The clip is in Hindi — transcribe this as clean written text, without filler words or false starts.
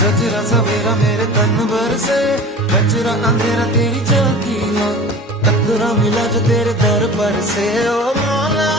सजरा सवेरा मेरे तन भर से, कचरा अंधेरा तेरी झांकी हो, कतरा मिला जो तेरे दर पर से। ओ मौला